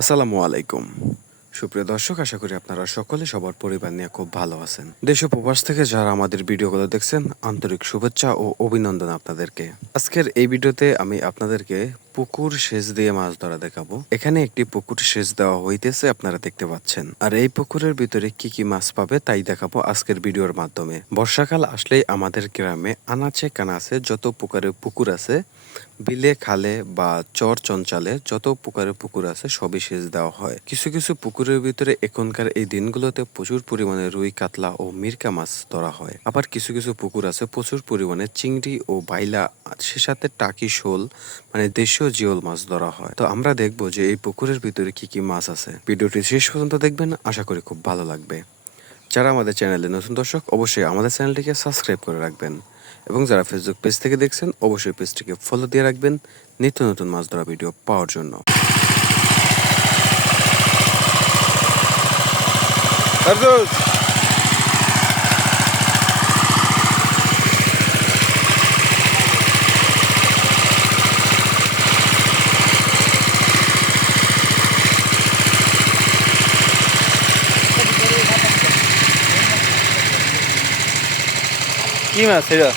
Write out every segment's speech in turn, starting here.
আসসালামু আলাইকুম সুপ্রিয় দর্শক, আশা করি আপনারা সকলে সবার পরিবার নিয়ে খুব ভালো আছেন। দেশ ও প্রবাস থেকে যারা আমাদের ভিডিওগুলো দেখছেন, আন্তরিক শুভেচ্ছা ও অভিনন্দন আপনাদেরকে। আজকের এই ভিডিওতে আমি আপনাদেরকে পুকুর সেচ দিয়ে মাছ ধরা দেখাবো। এখানে একটি পুকুর সেচ দেওয়া হইতেছে, আপনারা দেখতে পাচ্ছেন। আর এই পুকুরের ভিতরে কি কি মাছ পাবে তাই দেখাবো আজকের ভিডিওর মাধ্যমে। বর্ষাকাল আসলেই আমাদের গ্রামে আনাচে কানাচে যত প্রকারের পুকুর আছে, বিলে খালে বা চর চঞ্চালে যত প্রকারের পুকুর আছে সবই সেচ দেওয়া হয়। কিছু কিছু পুকুরের ভিতরে এখনকার এই দিনগুলোতে প্রচুর পরিমাণে রুই, কাতলা ও মিরকা মাছ ধরা হয়। আবার কিছু কিছু পুকুর আছে প্রচুর পরিমাণে চিংড়ি ও বাইলা, সে সাথে টাকি, শোল মানে দেশীয় জিওল মাছ ধরা হয়। তো আমরা দেখবো যে এই পুকুরের ভিতরে কি কি মাছ আছে। ভিডিওটি শেষ পর্যন্ত দেখবেন, আশা করি খুব ভালো লাগবে। যারা আমাদের চ্যানেলে নতুন দর্শক, অবশ্যই আমাদের চ্যানেলটিকে সাবস্ক্রাইব করে রাখবেন এবং যারা ফেসবুক পেজ থেকে দেখছেন অবশ্যই পেজটিকে ফলো দিয়ে রাখবেন নিত্য নতুন মাছ ধরা ভিডিও পাওয়ার জন্য। কি মাছ এটা?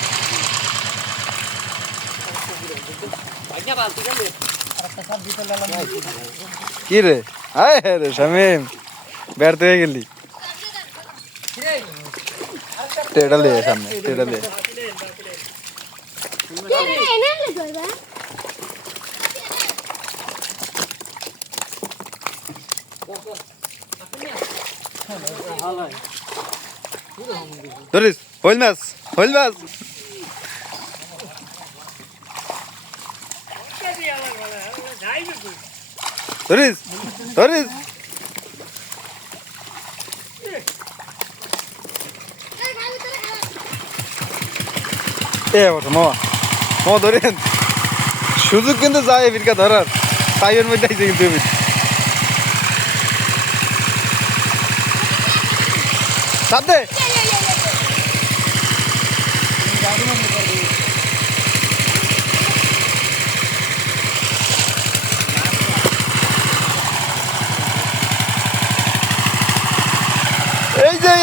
কি রে? আয় হ্যাঁ রে শামিম, ব্যর্থ হয়ে গেলি। টেডা লে সামনে, টেডা লে। ধরিস হইল মাছ, হইল মাছ। ধরিস ধরিস। এ বটে মামা, মামা ধরেন। সুযোগ কিন্তু যায় বিরকা ধরার, পাইয়ের মধ্যে আইছে কিন্তু চাপ দে। এই যে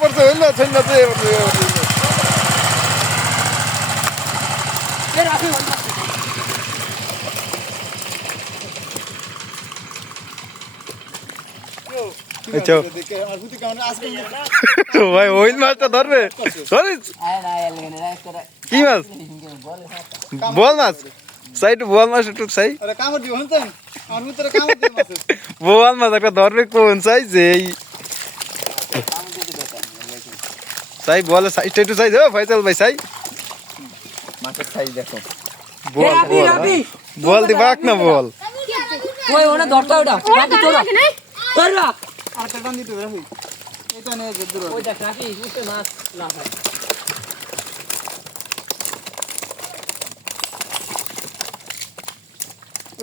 পড়ছে, হইল মাছ, হইল মাছ। ভাই ওই মাছটা ধরবে? কি মাছ? বল মাছ সাইড, বল মাছ একটু চাই। বল মাছ একটা ধরবে কোন সাইজ? এই সাই বলে সাইজটা একটু সাইজ। ও ফাইসাল ভাই সাই মাছের সাইজ দেখো। বল বল বল দিবাক না বল। ওই ওটা ধরতে, ওটা রাখি তোরা ধরবা। আর টান দিতে রাখি, এটা নে দূর। ওই দেখ রাখি উঠে মাছ লাভ হয়।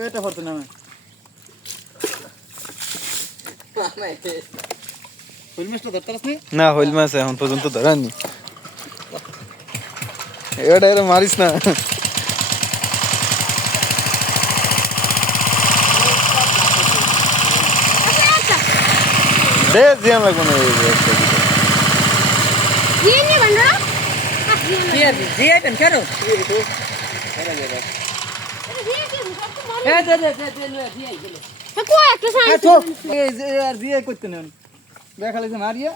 এটা হতো না। হইল মাছটা ধরতে পারছ না? হইল মাছ এখন পর্যন্ত ধরানি। এটা এর মারিস না। দে জিয়াম লাগবে না। কি আছে জিয়া কেন কেন? হ্যাঁ দে দে দে দে জিয়া গেল। কো একটা সাইজ। এই যে আর জিয়া করতে নেন। দেখালে যে মারিয়া